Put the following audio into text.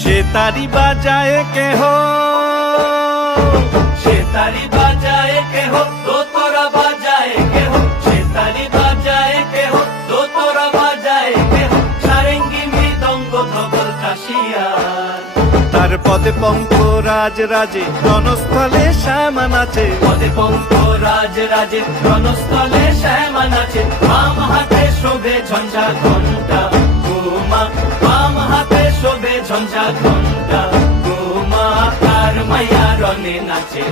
সে তারি বাজায় কেহ, সে তারি বাজায় কেহ, দোতরা বাজায় কেহ, সে তারি বাজায় কেহ, দোতরা বাজায় কেহ, সারেঙ্গি মৃদঙ্গ ধবল কাশিয়ার। তার পদে পঙ্ক রাজ রাজে, রণস্থলে শ্যামা নাচে। পদে পঙ্ক রাজ রাজে, রণস্থলে শ্যামা নাচে। বাম হাতে শোভে ঝঞ্ঝা ঘণ্টা গোমা, বাম হাতে শোভে ঝঞ্ঝা ঘণ্টা গোমা। তার মায়া রণে নাচে।